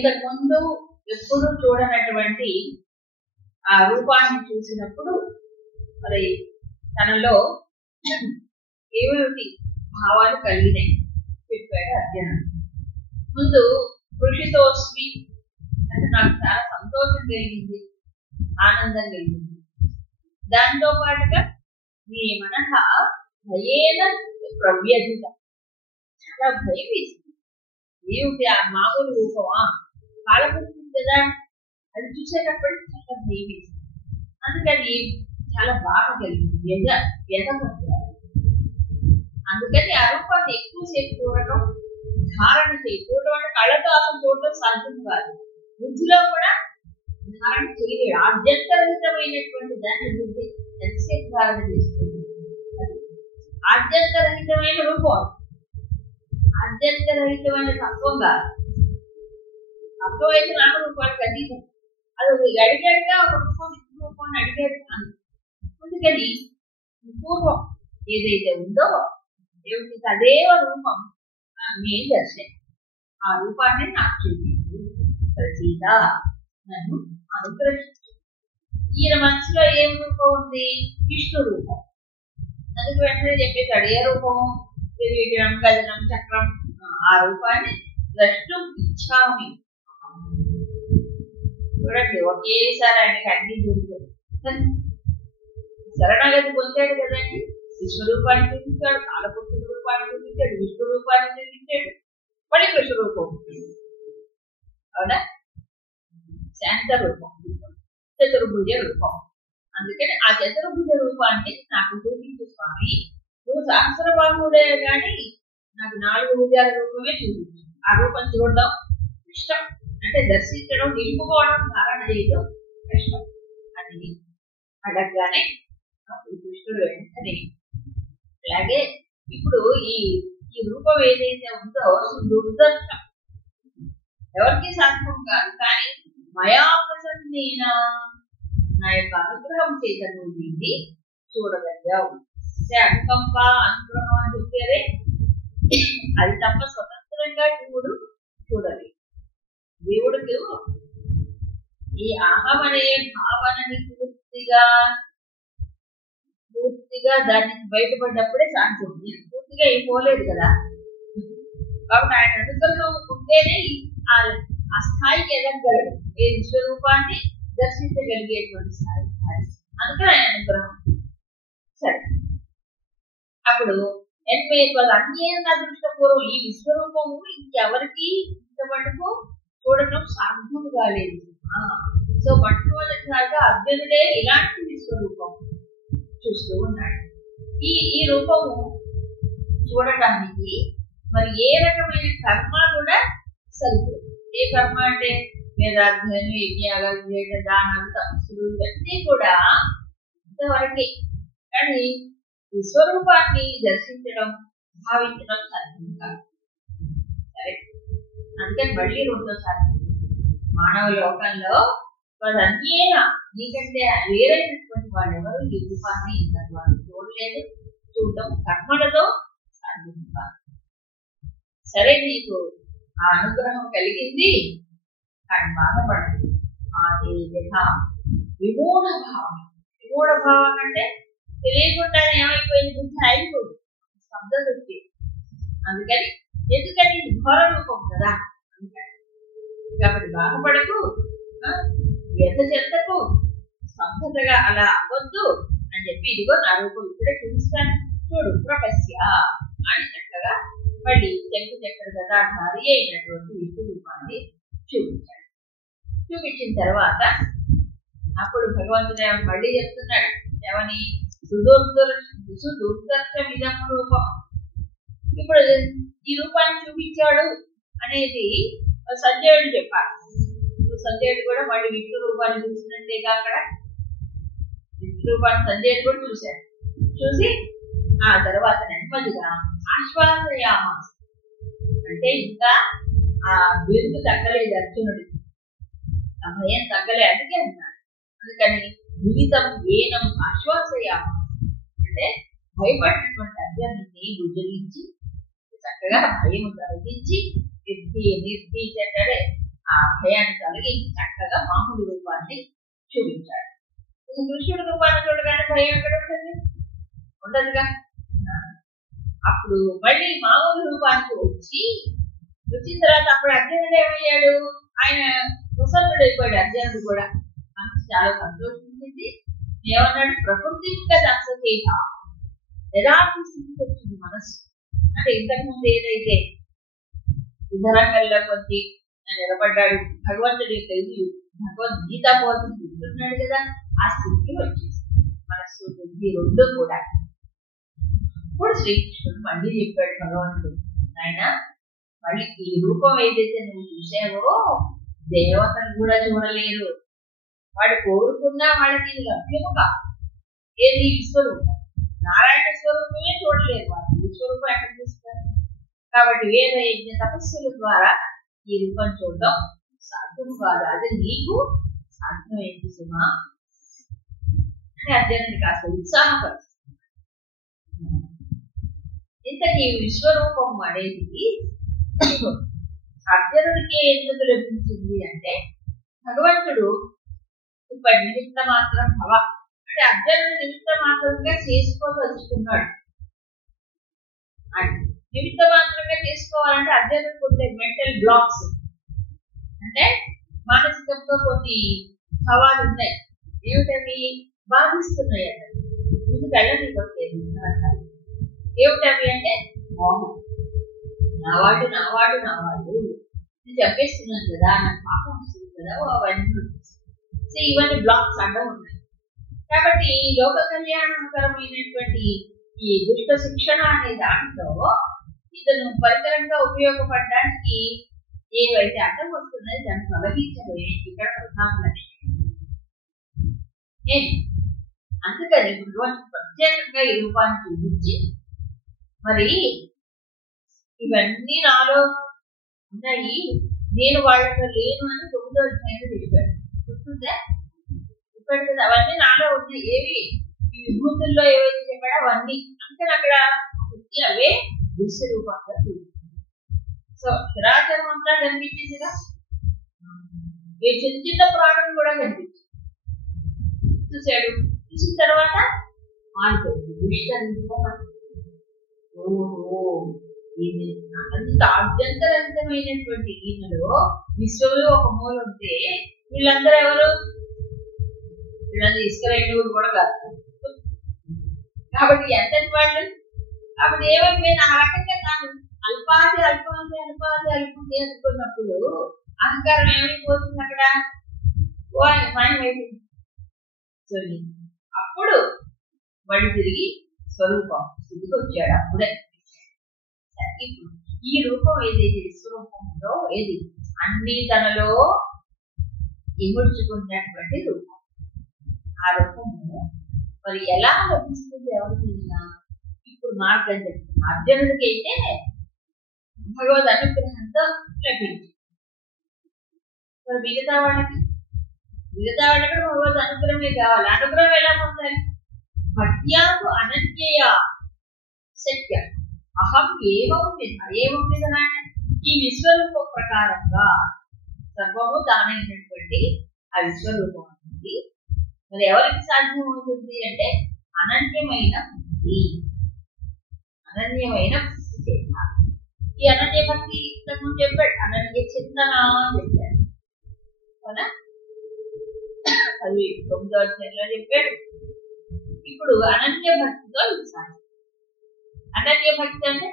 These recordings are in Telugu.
ఇంతకు ముందు ఎప్పుడు చూడనటువంటి ఆ రూపాన్ని చూసినప్పుడు మరి తనలో ఏమిటి భావాలు కలిగినాయి చెప్పాడు అర్జునుడు. ముందు కృషితోస్మి అంటే నాకు చాలా సంతోషం కలిగింది, ఆనందం కలిగింది. దాంతో పాటుగా నీ మనహ భయేన ప్రవ్యధిత, చాలా భయం వేసింది. ఏమిటి ఆ మామూలు రూపమా, కాలపుస్తుంది కదా, అది చూసేటప్పటికి చాలా భయం వేసింది. అందుకని చాలా బాగా కలిగింది, వ్యధపడ్డారు. అందుకని ఆ రూపాన్ని ఎక్కువసేపు చూడటం, ధారణ చూడటం అంటే కళ్ళతో అసలు చూడటం సాధ్యం కాదు, బుద్ధిలో కూడా ధారణ చేయలేడు. ఆద్యంతరహితమైనటువంటి దాన్ని బుద్ధి ఎంతసేపు ధారణ చేస్తుంది. ఆద్యంతరహితమైన రూపం, ఆద్యంతరహితమైన తత్వం కాదు. తత్వం అయితే నామరూపానికి అతీతం. అది అడిగాడుగా ఒక రూపం రూపాన్ని అడిగాడు. అందుకని పూర్వం ఏదైతే ఉందో ఏమిటి తదేవ రూపం మే దర్శనం, ఆ రూపాన్ని నాకు చూపించు ప్రసీద, నన్ను అనుగ్రహించు. ఈయన మనసులో ఏం రూపం ఉంది? విష్ణు రూపం. అందుకు వెంటనే చెప్పేశాడు ఏ రూపము? విగ్రహం, గజనం, చక్రం, ఆ రూపాన్ని ద్రష్టం ఇచ్చామి. చూడండి, ఒకేసారి ఆయనకి అన్ని దొరుకుతుంది. శరణాగతి పొందాడు కదండి. విశ్వరూపాన్ని చూపించాడు, కాలపురుషుల రూపాన్ని చూపించాడు, విష్ణు రూపాన్ని చూపించాడు, మళ్ళీ కృష్ణ రూపం, అవునా? శాంత రూపం, చతుర్భుజ రూపం. అందుకని ఆ చతుర్భుజ రూపాన్ని నాకు చూపించు స్వామి. నువ్వు సహస్రబాహుడే కానీ నాకు 4 భుజాల రూపమే చూపించు. ఆ రూపం చూడడం ఇష్టం, అంటే దర్శించడం, నిలుపుకోవడం, ధారణ చేయడం కష్టం అని అడగగానే కృష్ణుడు వెంటనే అలాగే ఇప్పుడు ఈ రూపం ఏదైతే ఉందో దుర్దర్శనం, ఎవరికి సాధ్యం కాదు. కానీ మయా ప్రసన్నేన, నా యొక్క అనుగ్రహం చేత నువ్వు దీన్ని చూడగలిగావు. అంటే అనుకంప, అనుగ్రహం అని చెప్పేదే, అది తప్ప స్వతంత్రంగా దేవుడు చూడలేదు. దేవుడికి ఈ అహం అనే భావనని పూర్తిగా దాన్ని బయటపడ్డప్పుడే సాధ్యం. పూర్తిగా ఏం పోలేదు కదా. కాబట్టి ఆయన అనుగ్రహం ఉంటేనే ఆ స్థాయికి ఎదగలడు, ఏ విశ్వరూపాన్ని దర్శించగలిగేటువంటి స్థాయి. అందుకని ఆయన అనుగ్రహం. సరే, అప్పుడు అన్యేన దృష్టపూర్వం ఈ విశ్వరూపము ఇంకెవరికి ఇంతమటుకు చూడటం సాధ్యం కాలేదు. సో మొట్టమొదటిసారిగా అర్జునుడే ఇలాంటి విశ్వరూపం చూస్తూ ఉన్నాడు. ఈ రూపము చూడటానికి మరి ఏ రకమైన కర్మ కూడా సరిపోదు. ఏ కర్మ అంటే వేదాధ్యయనం, యజ్ఞాలు చేయడం, దానాలు, తపస్సులు, ఇవన్నీ కూడా ఇంతవరకే. కానీ విశ్వరూపాన్ని దర్శించడం, భావించడం సాధ్యం కాదు. సరే, అందుకని మళ్ళీ రెండోసారి మానవ లోకంలో అన్యేన, నీకంటే వేరైనటువంటి వాళ్ళు ఎవరు ఈ రూపాన్ని వాళ్ళు చూడలేదు, చూడటం కర్మలతో సాధ్యం కాదు. సరే, నీకు ఆ అనుగ్రహం కలిగింది కానీ బాధపడదు. విమూఢ భావం, విమూఢ భావం అంటే తెలియకుండానే ఏమైపోయింది, బుద్ధి అయిపోయింది, శబ్దం వచ్చేది. అందుకని ఎందుకని ఇది ఘోర రూపం కదా, అందుకని కాబట్టి బాధపడకు, వ్యర్థ చెందకు, స్తబ్దతగా అలా అవ్వద్దు అని చెప్పి ఇదిగో నా రూపం ఇక్కడే చూపిస్తాను చూడు ప్రపస్య అని చక్కగా మళ్ళీ చెక్కు చక్కెర కదా భారీ అయినటువంటి విష్ణు రూపాన్ని చూపించాడు. చూపించిన తర్వాత అప్పుడు భగవంతుడు మళ్ళీ చెప్తున్నాడు ఏమని, సుదూర్దర్శమిదం రూపం. ఇప్పుడు ఈ రూపాన్ని చూపించాడు అనేది సంజయుడు చెప్పాడు. సంజయుడు కూడా మళ్ళీ విష్ణు రూపాన్ని చూసినట్టేగా అక్కడ విష్ణు రూపాన్ని సంజయుడు కూడా చూశాడు. చూసి ఆ తర్వాత నెమ్మదిగా ఆశ్వాసయామ, అంటే ఇంకా ఆ బిరుదు తగ్గలేదు అర్జునుడికి, ఆ భయం తగ్గలే, అందుకే అన్నాడు. అందుకని విహితం ఏనం ఆశ్వాసయామ అంటే భయపడినటువంటి అర్జునుడిని బుజ్జగించి చక్కగా భయం కలిగించి నిర్భీచే ఆ భయాన్ని కలిగి చక్కగా మామూలు రూపాన్ని చూపించాడు. కృష్ణుడి రూపాన్ని చూడగానే భయం ఎక్కడ ఉంటుంది? ఉండదుగా. అప్పుడు మళ్ళీ మామూలు రూపానికి వచ్చిన తర్వాత అప్పుడు అర్జునుడు ఏమయ్యాడు? ఆయన ప్రసన్నుడైపోయాడు. అర్జునుడు కూడా మనసు చాలా సంతోషించింది. ఏమన్నాడు? ప్రకృతి దశకేహ యథార్థ స్థితికి వచ్చింది మనస్సు. అంటే ఇంతకుముందు ఏదైతే యుద్ధరంగంలో కొద్ది నిలబడ్డాడు, భగవంతుడి యొక్క భగవద్గీత బోధన చెప్తున్నాడు కదా, ఆ స్థితికి వచ్చేసి మనస్సు బుద్ధి రెండు కూడా. ఇప్పుడు శ్రీకృష్ణుడు మళ్ళీ చెప్పాడు భగవంతుడు, ఆయన మళ్ళీ ఈ రూపం ఏదైతే నువ్వు చూసావో దేవతలు కూడా చూడలేరు. వాడు కోరుకున్నా వాళ్ళకి ఇది లభ్యము కాదు. ఏది? విశ్వరూపం. నారాయణ స్వరూపమే చూడలేరు వాళ్ళు. విశ్వరూపం ఎక్కడ చూస్తారు? కాబట్టి వేద యజ్ఞ తపస్సుల ద్వారా ఈ రూపం చూడడం సాధ్యం కాదు. అది నీకు సాధ్యమైంది సుమా అని అర్జునుడిని కాస్త ఉత్సాహపరుస్తుంది. ఇంతకీ విశ్వరూపం అనేది అర్జునుడికి ఎందుకు లభించింది అంటే, భగవంతుడు ఇప్పుడు నిమిత్త మాత్రం భవ అంటే అర్జునుడు నిమిత్త మాత్రంగా చేసుకోదలుచుకున్నాడు. నిమిత్త మాత్రంగా చేసుకోవాలంటే అర్జునుడికి ఉండే మెంటల్ బ్లాక్స్ అంటే మానసికంగా కొన్ని సవాళ్ళు ఉన్నాయి. ఏమిటవి? బాధిస్తున్నాయి అంటే ముందుకు వెళ్ళనివ్వట్లేదు. ఏమిటవి అంటే మోహం. నావాడు నావాడు నావాడు నేను చెప్పేస్తున్నాను కదా, నాకు పాపం వస్తుంది కదా, అవన్నీ ఇవన్నీ బ్లాక్స్ అడ్డం ఉన్నాయి. కాబట్టి ఈ లోక కళ్యాణకరమైనటువంటి ఈ దుష్ట శిక్షణ అనే దాంట్లో ఇతను పరికరంగా ఉపయోగపడడానికి ఏవైతే అడ్డం వస్తున్నాయో దాన్ని తొలగించబోయే ఇక్కడ ప్రధాన లక్ష్యం. అందుకని ప్రత్యేకంగా ఈ రూపాన్ని చూపించి మరి ఇవన్నీ నాలో ఉన్నాయి, నేను వాళ్ళతో లేను అని 9వ అధ్యాయంలో చెప్పాడు. గుర్తుందా? చెప్పాడు కదా, అవన్నీ నాలో ఉన్నాయి. ఏవి? ఈ విభూతుల్లో ఏవైతే చెప్పాడో అవన్నీ. అందుకని అక్కడ అవే విశ్వరూపంగా చూపించాడు. సో చరాచరం అంతా కనిపించిందిగా, ఏ చిన్న చిన్న ప్రాణం కూడా కనిపించింది. చూశాడు. చూసిన తర్వాత మారిపోయింది. విశ్వరూపం. ఓహో, ఇది అంత అత్యంతమైనటువంటి ఈయనలో విశ్వంలో ఒక మూల ఉంటే వీళ్ళందరూ ఎవరు? వీళ్ళందరూ ఇసుకరైనప్పుడు కూడా కాదు. కాబట్టి ఎంతటి వాళ్ళు? కాబట్టి ఏమైపోయింది? ఆ రకంగా తాను అల్పాది అల్పాది అల్పాది అల్పంది అనుకున్నప్పుడు అహంకారం ఏమైపోతుంది? అక్కడ మాయమైపోయింది. అప్పుడు మళ్ళీ తిరిగి స్వరూపం స్థితికి వచ్చాడు. అప్పుడే ఈ రూపం ఏదైతే విశ్వరూపం ఉందో, ఏది అన్ని తనలో ఇముడ్చుకున్నటువంటి రూపం, ఆ రూపము మరి ఎలా లభిస్తుంది ఎవరికి? ఇప్పుడు మార్గం చెప్తుంది. అర్జునుడికి అయితే భగవద్ అనుగ్రహంతో లభించింది. మరి మిగతా వాళ్ళకి కూడా భగవద్ అనుగ్రహమే కావాలి. అనుగ్రహం ఎలా పొందాలి? భక్త్యాకు అనన్యయ శక్య అహం ఏవం విధ అంటే ఈ విశ్వరూప ప్రకారంగా సర్వము తానైనటువంటి ఆ విశ్వరూపం అనేది మరి ఎవరికి సాధ్యం అవుతుంది అంటే అనన్యమైన భక్తి. అనన్యమైన భక్తి చేయాలి. ఈ అనన్య భక్తి ఇంతకు చెప్పాడు, అనన్య చింతన అని చెప్పాడు కదా, అది 9వ అధ్యాయంలో చెప్పాడు. ఇప్పుడు అనన్య భక్తితో సాధ్యం. అనన్య భక్తి అంటే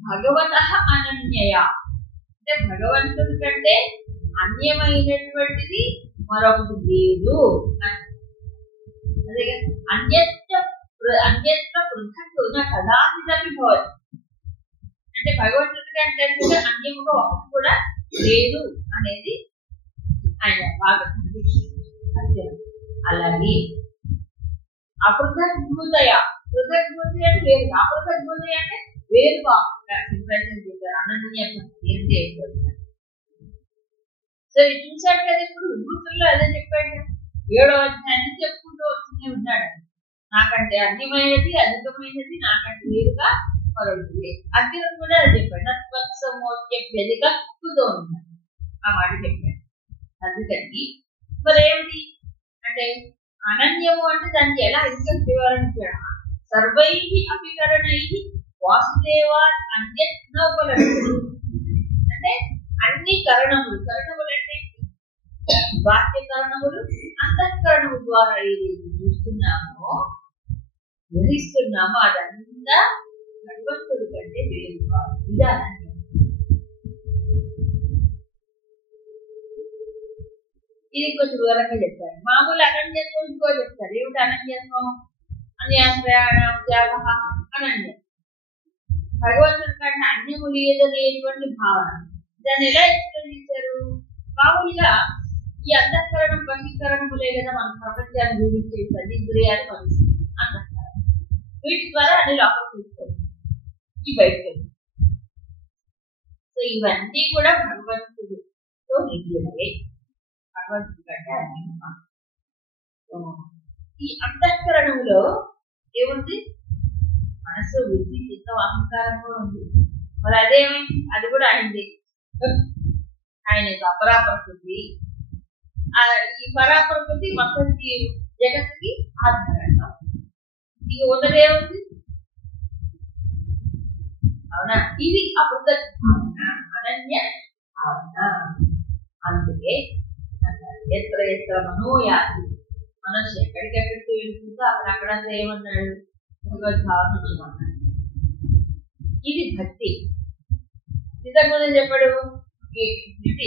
భగవత అనన్యయ అంటే భగవంతుడి కంటే అన్యమైనటువంటిది మరొకటి లేదు. అదే అన్యత్ర పృథక్ కదాచిదపి భవతి అంటే భగవంతుడి కంటే అన్యముగా ఒకటి కూడా లేదు అనేది ఆయన బాగా కనిపిస్తుంది. అలాగే అపృథగ్భూతయ, పృథగ్భూతి అంటే వేరు, అపృథగ్భూతి అంటే వేరు కాకుండా చెప్పారు. అనన్య భక్తి అంటే అయిపోతుంది. సో ఇది చూశాడు కదా, ఇప్పుడు విభూతుల్లో అదే చెప్పాడు. 7వ అధ్యాయాన్ని చెప్పుకుంటూ వస్తూనే ఉన్నాడు. నాకంటే అన్యమైనది, అధికమైనది, నాకంటే వేరుగా మరొకటి. అర్జునుడు కూడా అది చెప్పాడు. నత్వత్సమోత్యభ్యధిక కుతో ఉన్నాడు. ఆ మాట చెప్పాడు. అందుకని మరేమిటి అంటే అనన్యము అంటే దానికి ఎలా ఇంకా వివరించాడు. సర్వై అభికరణై వాసుదేవాత్ అన్యత్ నోపలభ్యతే. అంటే అన్ని కరణములు అంటే బాహ్యకరణములు అంతఃకరణము ద్వారా ఏదైతే చూస్తున్నామో గ్రహిస్తున్నామో అదంతా భగవంతుడి కంటే వేరు కాదు. ఇది అనన్యం. ఇది కొంచెం వివరంగా చెప్తారు. మామూలు అనన్యత్వం ఇంకో చెప్తారు. ఏమిటి అనన్యత్వం? అన్యాశ్రయాణం త్యాగ అనన్యం. భగవంతుడి కంటే అన్యము లేదనేటువంటి భావన. దాన్ని ఎలా ఎక్స్ప్లెయిన్ చేశారు? మామూలుగా ఈ అంతఃకరణం బహిష్కరణములే కదా మన ప్రపంచాన్ని చూపించే పదింద్రియాలు మనసు అంతఃకరణం. వీటి ద్వారా అన్ని లోపల చూస్తారు, ఈ బయటకు. సో ఇవన్నీ కూడా భగవంతుడితో నిండినవే. భగవంతుడి కంటే అన్ని. ఈ అంతఃకరణంలో ఏముంది? మనసు, బుద్ధి, చిత్తం, అహంకారం కూడా ఉంది. మరి అదేమైంది? అది కూడా ఆయనది. ఆయన అపరాప్రకృతి. ఈ పరాప్రకృతి మొత్తం జగత్తుకి ఆధారం. ఇక ఉన్నదేముంది? అవునా? ఇది అబద్ధ అనన్య భావన. అందుకే ఎత్ర ఎత్ర మనోయాతి, మనస్సు ఎక్కడికెక్కడికి వెళ్తుందో అక్కడంతా ఏమన్నాడు? భగవద్భావన ఉంచమన్నాడు. ఇది భక్తి. ఇంతకుముందు చెప్పాడు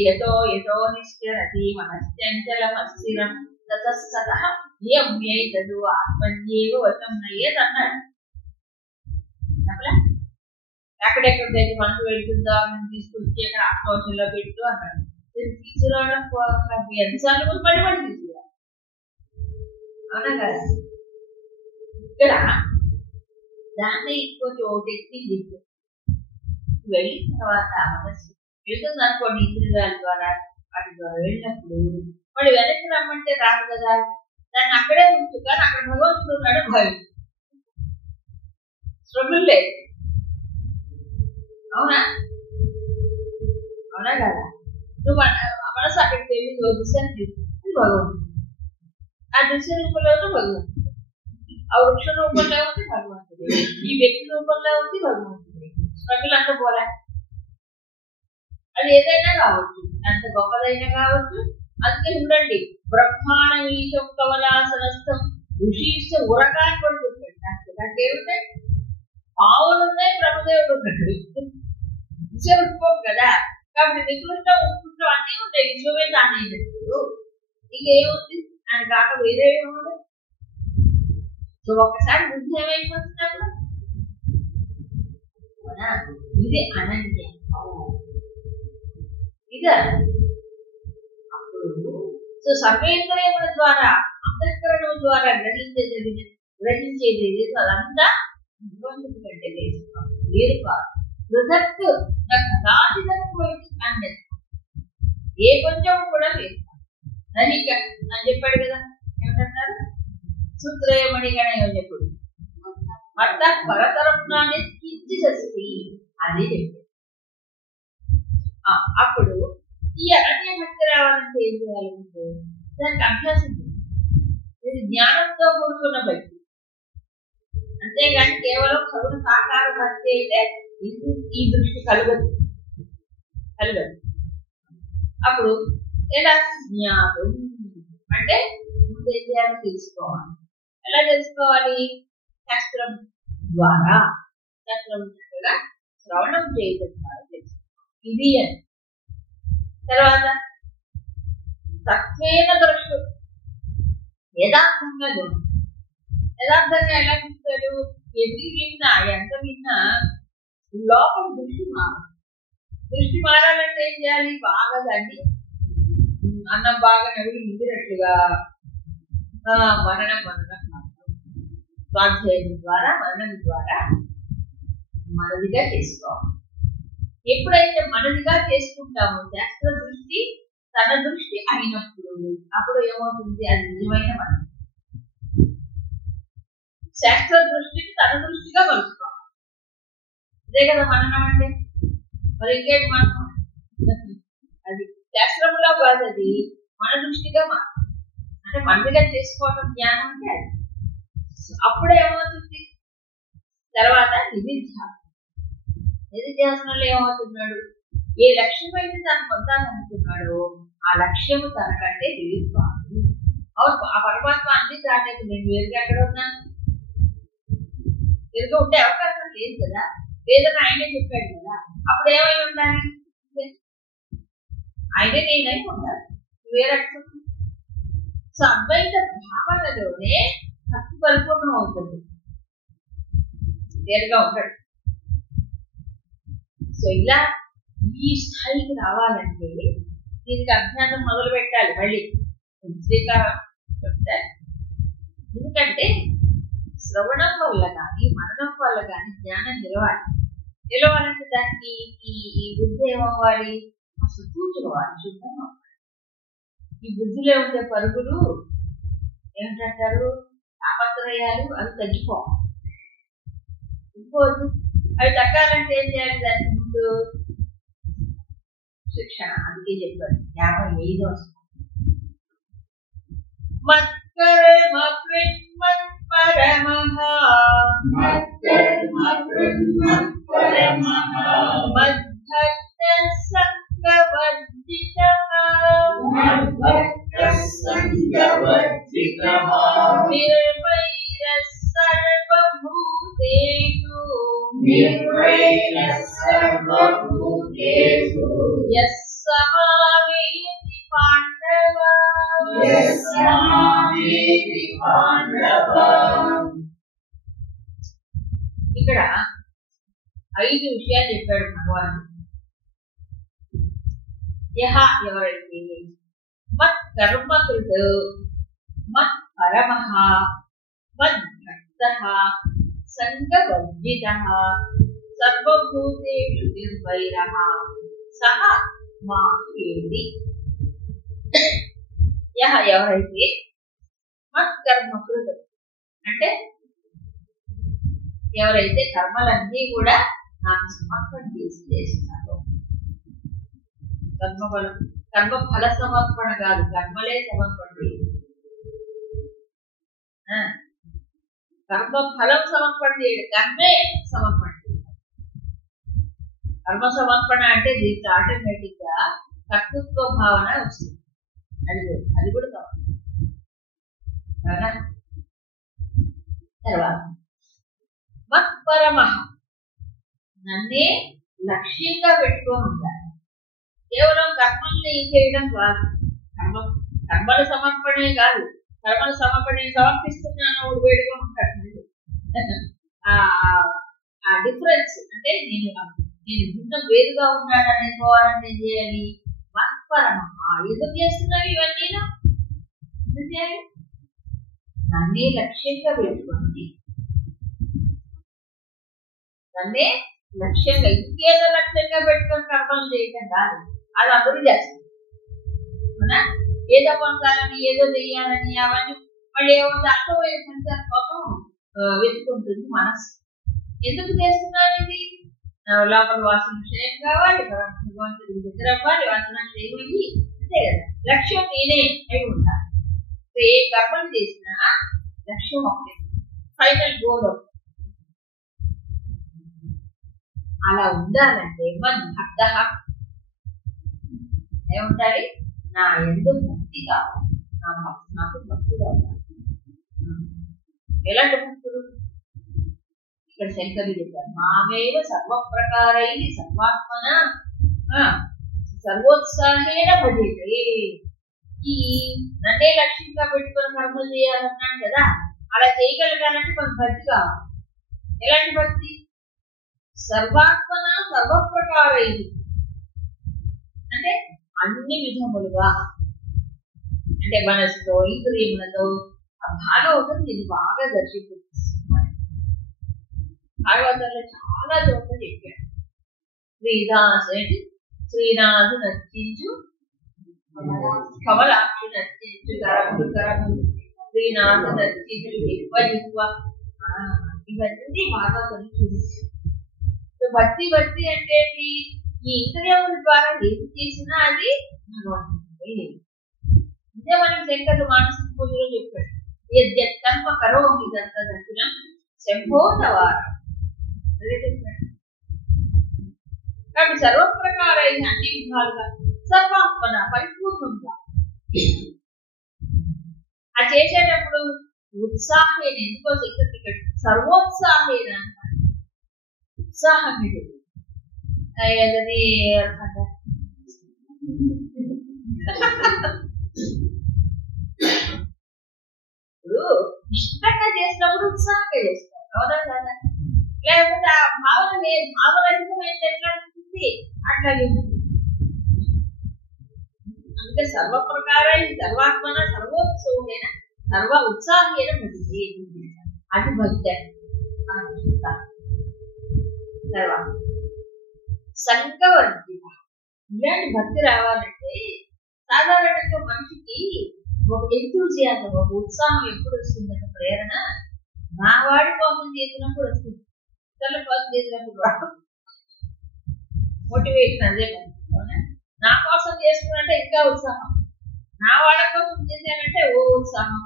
యతో యతో నిశ్చరతి మనశ్చంచలమస్థిరం తతస్తతః నియమ్యైతదు ఆత్మన్యేవ వశం నయ్యేది అన్నాడు. ఎక్కడెక్కడికైతే మనసు వెళ్తుందో అక్కడ తీసుకొచ్చి అక్కడ ఆత్మవశంలో పెట్టు అన్నాడు. తీసుకురావడం ఎన్నిసార్లు పడి తీసుకురావాలి. అవునా కదా? ఇక్కడ దాన్ని ఇంకొంచెం టెక్నిక్ వెళ్ళిన తర్వాత మనసు వెళ్తుంది అనుకోండి, ఇంద్రియాల ద్వారా వాటి ద్వారా వెళ్ళినప్పుడు వాడు వెనక్కి రమ్మంటే రాదు కదా. దాన్ని అక్కడే ఉంచు, కానీ అక్కడ భగవంతుడు ఉన్నాడు భయం. స్ట్రగుల్ లేదు. అవునా? అవునా కదా? నువ్వు మనసు అక్కడికి వెళ్ళి దృశ్యాన్ని తీసుకుంటే భగవంతుడు, ఆ దృశ్య రూపంలో భగవంతుడు, ఆ వృక్ష రూపంలో ఉంది భగవంతుడు, ఈ వ్యక్తి రూపంలో ఉంది భగవంతుడు. స్ట్రగుల్ అంతా పోలే. అది ఏదైనా కావచ్చు, అంత గొప్పదైనా కావచ్చు. అందుకే చూడండి, బ్రహ్మాండ ఈశం కమలాసనస్థం ఋషిష్ట ఉరకాన్ని కూడా చూడండి. దానికి ఏముంటాయి? ఆవులు ఉన్నాయి, బ్రహ్మదేవుడు ఉన్నాడు. విషయం కదా. కాబట్టి నికృష్టం ఉత్కృష్టం అన్నీ ఉంటాయి. విశ్వమే దాన్ని అయినప్పుడు ఇక ఏముంది? ఆయన కాక వేరే ఏముంది? సో ఒక్కసారి బుద్ధి ఏమైపోతున్నప్పుడు ఇది అనన్యం. ఇది అప్పుడు సో సర్వేంద్రియముల ద్వారా అంతఃకరణం ద్వారా గ్రహించేది అదంతా భగవంతుడి కంటే వేరు కాదు. పృథక్ అన్యత్, ఏ కొంచెం కూడా లేదు. ధనిక అని చెప్పాడు కదా. ఏమంటారు? సూత్రయమణిగణ చెప్పాడు. మత పరతరపునాన్ని కించిదస్తి అని చెప్పాడు. అప్పుడు ఈ అనన్య భక్తి రావాలంటే ఏం చేయాలంటే దానికి అభ్యాసం చేయాలి. ఇది జ్ఞానంతో కూడుకున్న భక్తి. అంతేగాని కేవలం సగుణ సాకార భక్తి అయితే ఈ దృష్టి కలగదు. అప్పుడు ఎలా జ్ఞానం అంటే ముందే చేయాలి, తెలుసుకోవాలి. ఎలా తెలుసుకోవాలి? శాస్త్రం ద్వారా. శాస్త్రం చక్కగా శ్రవణం చేయడం ద్వారా తెలుసుకోవాలి. ఇది అని తర్వాత తత్వేన దృష్టి యథార్థంగా చూడాలి. యథార్థంగా ఎలా చూస్తాడు? ఎన్ని విన్నా ఎంత విన్నా లోపల దృష్టి మారాలి. దృష్టి మారాలంటే ఏం చేయాలి? బాగా దాన్ని అన్నం బాగా నవ్వి మింగినట్లుగా మననం స్వాధ్యాయం ద్వారా మననం ద్వారా మనదిగా చేసుకోవాలి. ఎప్పుడైతే మనదిగా చేసుకుంటామో శాస్త్ర దృష్టి తన దృష్టి అయినప్పుడు అప్పుడు ఏమవుతుంది? అది నిజమైన మనం. శాస్త్ర దృష్టిని తన దృష్టిగా మలుచుకోవాలి. అదే కదా మననం అంటే. మరి ఇంకేంటి మనం? అది శాస్త్రంలో కాదది, మన దృష్టిగా మారుతుంది. అంటే మనదిగా చేసుకోవడం జ్ఞానం అంటే అది. అప్పుడే ఏమవుతుంది, తర్వాత నిధిధ్యాసనంలో ఏమవుతున్నాడు, ఏ లక్ష్యం అయితే తను పొందాలనుకున్నాడో ఆ లక్ష్యము తనకంటే తెలియదు. అవును, ఆ పరమాత్మ అన్ని దాటేది. నేను వేరుగా ఎక్కడ ఉన్నాను, వేరుగా ఉండే అవకాశం లేదు కదా, లేదని ఆయనే చెప్పాడు కదా. అప్పుడు ఏమై ఉండాలి, ఆయనే నేనై ఉండాలి, వేరట్టు. సో అద్వైత భావనలోనే భక్తి పరిపూర్ణం అవుతుంది, వేరుగా ఉంటాడు. సో ఇలా ఈ స్థాయికి రావాలంటే దీనికి అజ్ఞానం మొదలు పెట్టాలి, మళ్ళీ శ్రీకారం చెప్తారు. ఎందుకంటే శ్రవణం వల్ల కానీ మననం వల్ల కానీ జ్ఞానం నిలవాలంటే దానికి ఈ బుద్ధి ఏమవ్వాలి, అసలు కూర్చోవాలి, శుద్ధం అవ్వాలి. ఈ బుద్ధిలో ఉండే పరుగులు ఏమిటంటారు, తాపత్రయాలు, అవి తగ్గిపోవాలి. ఇంకోదు అవి తగ్గాలంటే ఏం చేయాలి, దానికి ముందు శిక్షణ. అందుకే చెప్పారు 55వ మత్కర్మ కృన్మత్పరమః మద్భక్తః సంగవర్జితః నిర్వైరః సర్వభూతేషు యస్ సమావేతి పాండవా. ఇక్కడ 5 విషయాలు చెప్పాడు భగవాన్. యహ ఎవరైతే మత్ కర్మకృత్ మత్ పరమః మద్భక్తః సంగవర్జితః సర్వభూతేషు నిర్వైరః సహ మాయేతి. యహ ఎవరైతే మత్ కర్మకృత్ అంటే ఎవరైతే కర్మలన్నీ కూడా నాకు సమర్పణ చేసి చేస్తున్నారో, కర్మ ఫల సమర్పణ కాదు, కర్మలే సమర్పణ చేయదు. కర్మ ఫలం సమర్పణ చేయడు, కర్మే సమర్పణ చేయడు. కర్మ సమర్పణ అంటే దీనికి ఆటోమేటిక్ గా కర్తృత్వ భావన వస్తుంది. అది కూడా కావాలి. తర్వాత మత్పరమః, నన్నే లక్ష్యంగా పెట్టుకొని ఉండాలి. కేవలం కర్మల్ని చేయడం కాదు, కర్మల సమర్పణే కాదు, కర్మల సమర్పిస్తున్నాను వేడుగా ఉంటాడు. ఆ డిఫరెన్స్ అంటే నేను భిన్నం వేరుగా ఉన్నాను అనుకోవాలంటే ఏం చేయాలి, మత్పరమః. ఎందుకు చేస్తున్నావు ఇవన్నీ, ఎందుకు చేయాలి, నన్నే లక్ష్యంగా పెట్టుకోండి. నన్నే లక్ష్యంగా, ఇంకేదో లక్ష్యంగా పెట్టుకొని కర్మలు చేయటం కాదు, అది అందరూ చేస్తారు. అవునా, ఏదో పొందాలని ఏదో చెయ్యాలని అవన్నీ మళ్ళీ ఏముంది అర్థమైన సంచార కోసం వెతుకుంటుంది మనసు. ఎందుకు చేస్తున్నాను ఇది, లోపల వాసన క్షయం కావాలి, భగవంతుడికి దగ్గర అవ్వాలి, వాసన క్షయం అయ్యి, అంతే కదా. లక్ష్యం నేనే అయి ఉండాలి. ఏ కర్మలు చేసినా లక్ష్యం ఒకటే, ఫైనల్ గోల్. అలా ఉండాలంటే మద్భక్త ఏముండాలి, నా యందు భక్తి కావాలి, నాకు భక్తి కావాలి. ఎలాంటి భక్తులు, ఇక్కడ శంకరులు చెప్పారు, మామేవ సర్వప్రకారై సర్వాత్మన సర్వోత్సాహేన భజతే. ఈ నన్నే లక్ష్యంగా పెట్టుకొని కర్మలు చేయాలన్నాను కదా, అలా చేయగలగాలంటే మనకు భక్తి కావాలి. ఎలాంటి భక్తి, సర్వాత్మన సర్వప్రకారై అంటే అన్ని విధములుగా, అంటే మనసుతో ఇంద్రియములతో భాగవతం ఇది బాగా దర్శించుకుంటున్నాను. భాగవతంలో చాలా చోట్ల చెప్పాడు, శ్రీనాథు నర్చించు కమలాక్షి నర్చించు కరములు శ్రీనాథు నర్చించు జిహ్వ. ఇవన్నీ భాగవతంలో చూపించారు. భక్తి అంటే ఈ ఇంద్రియముల ద్వారా ఏది చేసినా అది భగవంతుడిపై లేదు. ఇదే మనం శంకరుడు మానసిక పూజలో చెప్పాడు, యద్యత్కల్ప కరోమి దత్తదక్షిణం శంభో తవార అదే చెప్పాడు. కాబట్టి సర్వప్రకారైన అన్ని విధాలుగా సర్వాత్మన పరిపూర్ణంగా అది చేసేటప్పుడు ఉత్సాహేన, ఎందుకో ఇక్కడ సర్వోత్సాహేన అంటారు. ఉత్సాహం ఇది ఇప్పుడు ఇష్టంగా చేసినప్పుడు ఉత్సాహంగా చేస్తారు, అవునా కదా? లేకపోతే ఆ భావన భావరహితమైనది ఎట్లా ఉంటుంది, అట్లాగే అందుకే సర్వప్రకారైన సర్వాత్మన సర్వోత్సవమైన సర్వ ఉత్సాహేన భక్తి, అది భక్తి తర్వాత సంఘవర్జిత. ఇలాంటి భక్తి రావాలంటే సాధారణంగా మనిషికి ఒక ఎంతూజియాజం, ఒక ఉత్సాహం ఎప్పుడు వస్తుందంటే ప్రేరణ నా వాడి కోసం చేసినప్పుడు వస్తుంది, ఇతరుల కోసం చేసినప్పుడు రాదు. మోటివేషన్ అదే పని. నా కోసం చేసుకున్నట్టే ఇంకా ఉత్సాహం, నా వాళ్ళ కోసం చేశానంటే ఓ ఉత్సాహం,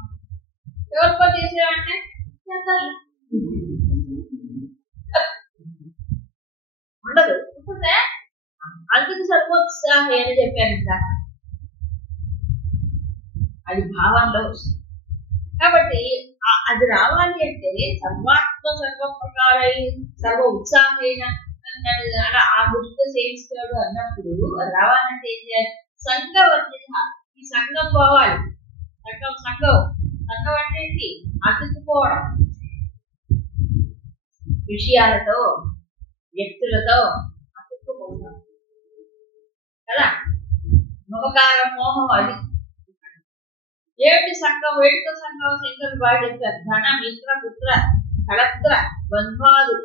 ఎవరికో చేసామంటే ఉండదు, ఉంటుందా? అందుకు సర్వోత్సాహి అని చెప్పాను ఇంకా, అది భావంలో వస్తుంది. కాబట్టి అది రావాలి అంటే సర్వాత్మ సర్వప్రకారై సర్వ ఉత్సాహైన అలా ఆ దృష్టితో సేవిస్తాడు అన్నప్పుడు అది రావాలంటే ఏం చేయాలి? సంఘవర్జిత, ఈ సంఘం పోవాలి. సంఘం అంటే ఏంటి? అతుక్కుపోవడం, విషయాలతో వ్యక్తులతో అతుక్కుపోవడం కదా. మమకారం మోహం అది ఏమిటి సంఘం? వేడితో సంఘం శంకరుడు బాగా చెప్తారు. ధన మిత్ర పుత్ర కళత్ర బంధ్వాదు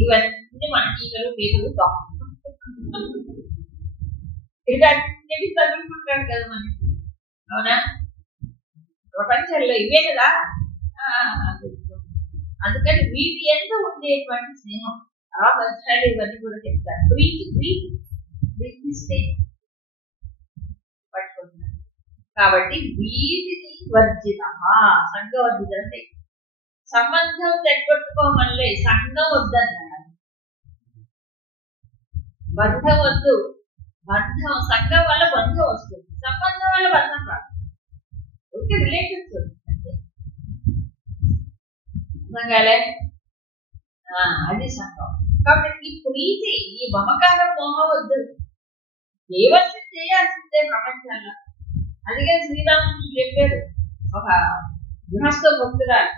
ఇవన్నీ మన ఈగలు పేగులు ఇవన్నీ తగులుకుంటాడు కదా మనకి, అవునా? ప్రపంచంలో ఇవే కదా. అందుకని వీటి ఎంత ఉండేటువంటి స్నేహం ఆ పక్షాలు ఇవన్నీ కూడా చెప్తారు. ప్రీతి స్నేహం పట్టుకుంటున్నారు. కాబట్టి వీటిని వర్జిత, సంఘవర్జిత అంటే సంబంధం తెగొట్టుకోమల్లే, సంఘం వద్దన్నారు. బంధం వద్దు, బంధం సంఘం వల్ల బంధం వస్తుంది, సంబంధం వల్ల బంధం రాదు. ఓకే, రిలేషన్స్ అంటే అది సంఘం. కాబట్టి ఈ ప్రీతి, ఈ మమకారం మోహం వద్దు, దేవర్షం చేయాల్సిందే ప్రపంచంలో. అందుకే శ్రీరామకృష్ణుడు చెప్పారు, ఒక గృహస్థ భక్తురాలు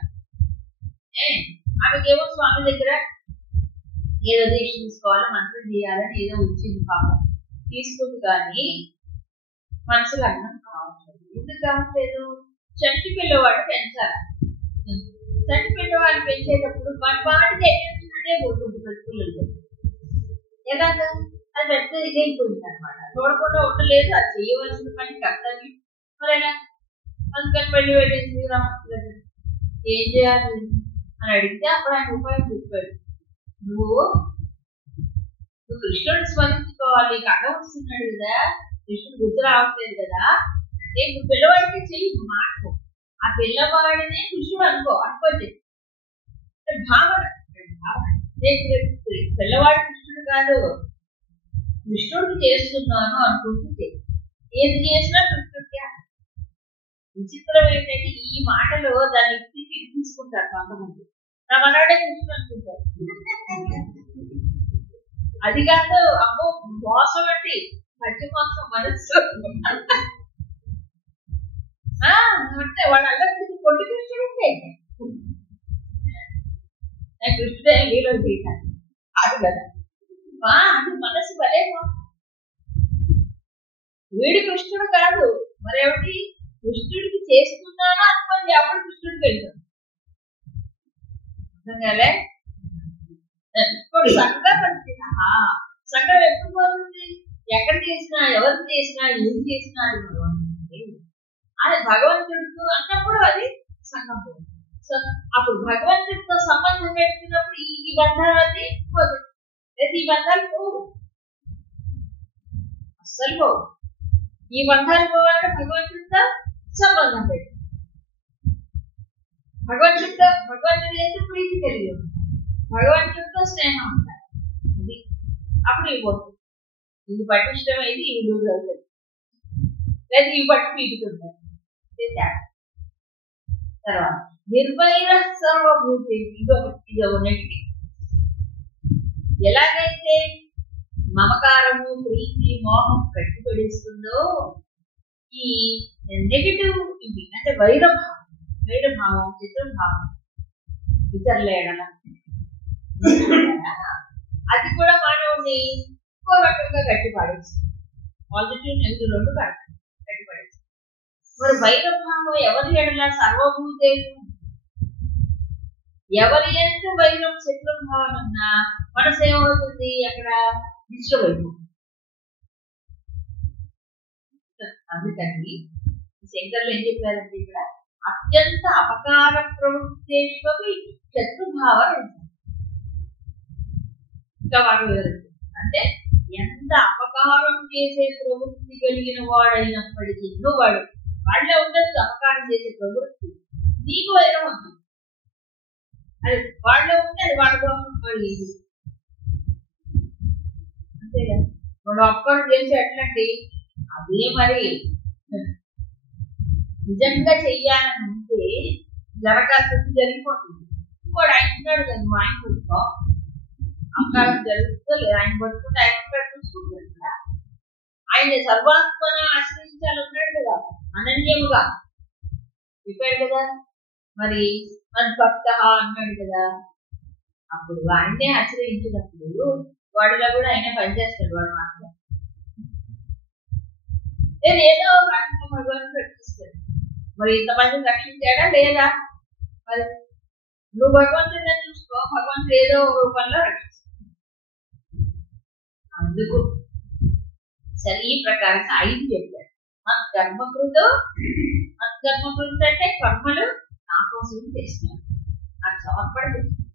ఆమెకేమో స్వామి దగ్గర ఏదో దీక్ష తీసుకోవాలి, మంత్రం చేయాలని ఏదో వచ్చింది పాపం, తీసుకుంది. కానీ మనసులో అన్నం కావట్లేదు. ఎందుకు కావట్లేదు? చంటి పిల్లవాడు పెంచాలి. చంటి పిల్లవాడు పెంచేటప్పుడు వాటికి ఎక్కడే పోతుంది ప్రతికూలంలో. ఎలాగా? అది పెద్ద ఇదైపోయింది అనమాట, చూడకుండా ఉండలేదు, అది చేయవలసిన పని కర్తవ్యం. మరి ఎలా? అందుకని వెళ్ళి వెళ్ళేసి శ్రీరామకృష్ణ ఏం చేయాలి అని అడిగితే అప్పుడు ఆయన ఉపాయం చెప్పాడు. నువ్వు కృష్ణుడిని స్మరించుకోవాలి, నీకు అడ్డం వస్తున్నాడు కదా, కృష్ణుడు గుర్తు రావట్లేదు కదా అంటే నువ్వు పిల్లవాడికి చెయ్యి మాట్లాడు, ఆ పిల్లవాడినే కృష్ణుడు అనుకోతే భావన. పిల్లవాడి కృష్ణుడు కాదు, కృష్ణుడికి చేస్తున్నాను అనుకుంటుంది. ఏది చేసినా కృష్ణుడికి. విచిత్రం ఏంటంటే ఈ మాటలో దాన్ని తీసుకుంటారు కొంతమంది. నా మనవాడే కృష్ణుడు అనుకుంటారు. అది కాదు, అమ్మో మోసం అండి, మధ్య మోసం మనసు అంటే వాళ్ళందరికీ కొట్టి కృష్ణుడే. కృష్ణుడే లీలో చేశాను అది కదా. అది మనసు భలే మోసం. వీడు కృష్ణుడు కాదు, మరేమిటి? కృష్ణుడికి చేస్తున్నాను అనుకోండి, అప్పుడు కృష్ణుడికి వెళ్తాం. ఇప్పుడు సంఘం అంటే సంఘం ఎప్పుడు పోతుంది? ఎక్కడ చేసినా, ఎవరు చేసినా, ఏం చేసినా అది భగవంతుడి. అది భగవంతుడితో అన్నప్పుడు అది సంఘం పోతుంది. సో అప్పుడు భగవంతుడితో సంబంధం పెట్టుకున్నప్పుడు ఈ బంధాలన్నీ పోతుంది. ఈ బంధాలు పోవు. అస్సలు పోవు. ఈ బంధాలు పోవాలంటే భగవంతుడితో సంబంధం పెట్టు, భగవంతుడి అయితే ప్రీతి కలిగి ఉంటాయి, భగవంతుడితో స్నేహం ఉంటాయి. అది అప్పుడు ఇవ్వబోతుంది. ఇది పట్టిష్టమైంది, ఇవి లూజ్ అవుతుంది, లేదా ఇవి పట్టు పీటుకుంటారు. తర్వాత నిర్వైర సర్వభూతి, ఇదో నెగిటివ్. ఎలాగైతే మమకారము, ప్రీతి, మోహం కట్టుబడిస్తుందో ఈ నెగిటివ్ ఇవి అంటే వైరభావం, చిత్రభావం, ఇతరుల ఎడల అది కూడా మానవుని ఇంకో రకంగా గట్టిపడేస్తుంది. పాజిటివ్ నెగిటివ్ రెండు గట్టిపడేస్తుంది. మరి వైరభావం ఎవరి ఎడల? సర్వభూతేషు. ఎవరి ఎంత వైరం, శత్రుభావన ఉన్నా మనసు ఏమవుతుంది? అక్కడ డిస్టర్బ్ అయిపోతుంది. అందుకని శంకర్లు ఏం చెప్పారంటే ఇక్కడ అత్యంత అపకార ప్రవృత్తేష్వపి శత్రుభావం ఇంకా వాడు అంటే ఎంత అపకారం చేసే ప్రవృత్తి కలిగిన వాడైనప్పటికీ వాడు వాళ్ళే ఉండొచ్చు అపకారం చేసే ప్రవృత్తి, నీకు వైరం ఉంటుంది. అది వాళ్ళే ఉంటే అది వాళ్ళ దోషం కలిగింది అంతేగా. వాడు అపకారం చేసి ఎట్లాంటి అదే మరి నిజంగా చెయ్యాలని ఉంటే జరగాల్సింది జరిగిపోతుంది. ఇంకోటి ఆయన ఉన్నాడు కదా, నువ్వు ఆయన పట్టుకో, అపకారం జరుగుతుందో లేదా ఆయన పట్టుకుంటే ఆయన చూసుకుంటాడు కదా. ఆయన సర్వాత్మన ఆశ్రయించాలన్నాడు కదా, అనన్యముగా చెప్పాడు కదా. మరి భక్త అన్నాడు కదా, అప్పుడు ఆయనే ఆశ్రయించినప్పుడు వాడిలో కూడా ఆయన పనిచేస్తాడు. వాడు మాత్రం నేను ఏదో రకంగా భగవంతుడు రక్షిస్తాడు. మరి ఇంతమందిని రక్షించాడా లేదా? మరి నువ్వు భగవంతుడిని చూసుకో, భగవంతుడు ఏదో రూపంలో రక్షిస్తాడు. అందుకు సరే ఈ ప్రకారంగా 5 చెప్పాడు. మత్కర్మకృతు అంటే కర్మలు నా కోసం చేస్తున్నాను, నాకు సమర్పణ చేస్తున్నాను.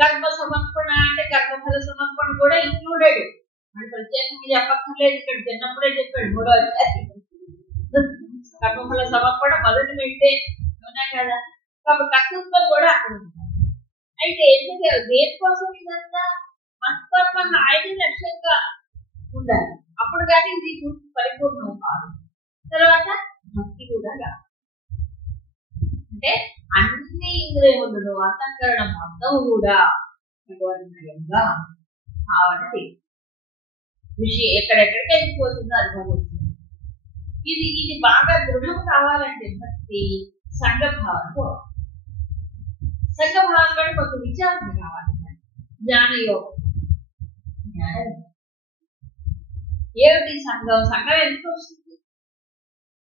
కర్మ సమర్పణ అంటే కర్మఫల సమర్పణ కూడా ఇంక్లూడెడ్. మరి ప్రత్యేకంగా చెప్పక్కర్లేదు, ఇక్కడ చిన్నప్పుడే చెప్పాడు 3వ అధ్యాయం. కర్మఫల సమర్పణ మొదటి పెట్టే ఉన్నాయి కదా. కాబట్టి కర్తృత్వం కూడా అక్కడ ఉంది. అయితే ఎందుకు దేనికోసం ఇదంతా? మత్కర్మ ఆయన లక్ష్యంగా ఉండాలి, అప్పుడు కానీ ఇది పరిపూర్ణం కాదు. తర్వాత భక్తి కూడా కాదు. అంటే అన్ని ఇంద్రియములను అంతఃకరణ మొత్తం కూడా భగవంతుడిగా భావన చేయాలి. విషయం ఎక్కడెక్కడికి వెళ్ళిపోతుందో అనుభవిస్తుంది. ఇది బాగా దృఢం కావాలంటే భక్తి సంఘభావంతో, సంఘభావంలో కొంత విచారణ కావాలి. జ్ఞానయోగం, ఏమిటి సంఘం? సంఘం ఎందుకు వస్తుంది?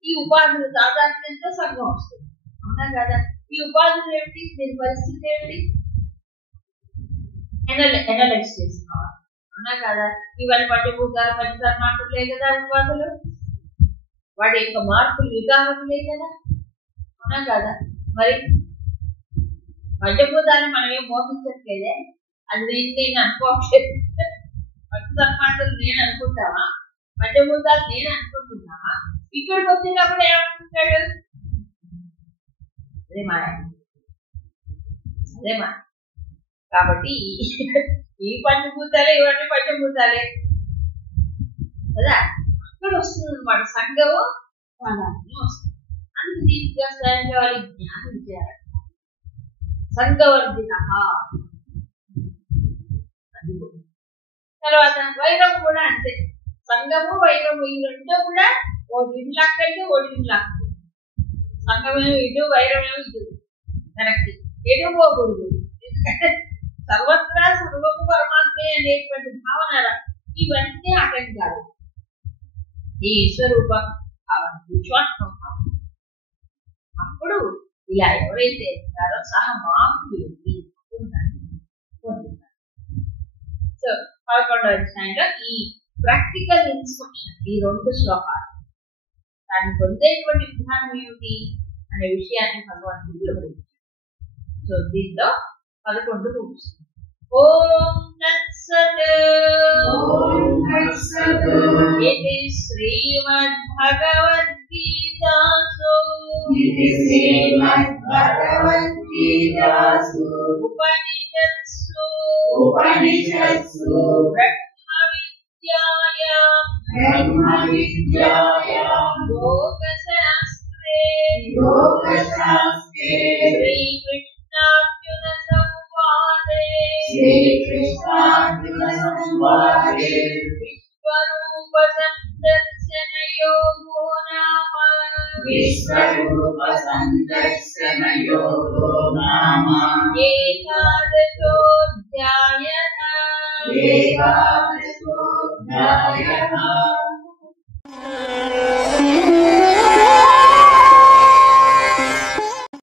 ఈ ఉపాధులు తాదాత్మ్యంతో సంఘం వస్తుంది, అవునా కదా? ఈ ఉపాధులు ఏమిటి? దీని పరిస్థితి ఏమిటి? ఎనలైజ్ చేసుకోవాలి, అవునా కదా? ఇవన్నీ పంచభూతాలు పంచకర్మాటులే కదా ఉపాధులు, వాటి యొక్క మార్పులు వికారములే కదా, అవునా కదా? మరి పంచభూతాలు మనం ఏం మోహించట్లేదే, అది నేను అనుకోవట్లేదు. పంచకర్మాటులు నేను అనుకుంటావా? పంచభూతాలు నేను అనుకుంటున్నావా? ఇక్కడికి వచ్చినప్పుడు ఏమనుకుంటాడు? అదే మాట. కాబట్టి ఈ పంచభూతాలే, ఇవన్నీ పంచభూతాలే కదా. అక్కడ వస్తుంది అనమాట సంఘము ప్రాధాన్యం వస్తుంది. అందుకు దీనికి స్థాయి జ్ఞానం విచారణ సంఘవర్ధిత. తర్వాత వైరము కూడా అంతే. సంఘము వైరము ఈ రెండో కూడా ఒకటి ఇటు లాక్కైతే ఒకటి ఇటు లాక్క. సంఘమేమో ఇటు, వైరమేమో ఇటు. కరెక్ట్, ఎటు పోకూడదు. ఎందుకంటే సర్వత్రా సర్వము పరమాత్మే అనేటువంటి భావన ఇవన్నీ ఆటంకాలు. ఈ విశ్వరూప భావన, విశ్వాత్మ భావన. అప్పుడు ఇలా ఎవరైతే ఉంటారో సహమాకు పొందుతారు. సో 11వ అధ్యాయంలో ఈ ప్రాక్టికల్ ఇన్స్ట్రక్షన్, ఈ 2 శ్లోకాలు, దాన్ని పొందేటువంటి విధానం ఏమిటి అనే విషయాన్ని భగవంతుడు వివరించారు. సో దీంతో 11 ముగుస్తుంది. ఓం తత్సత్. ఇది శ్రీమద్భగవద్గీతాసు ఉపనిషత్సు బ్రహ్మ విద్యాయాం యోగశాస్త్రే శ్రీకృష్ణార్జున సంవాదే విశ్వరూప సందర్శన యోగో నామ ఏకాదశోऽధ్యాయः.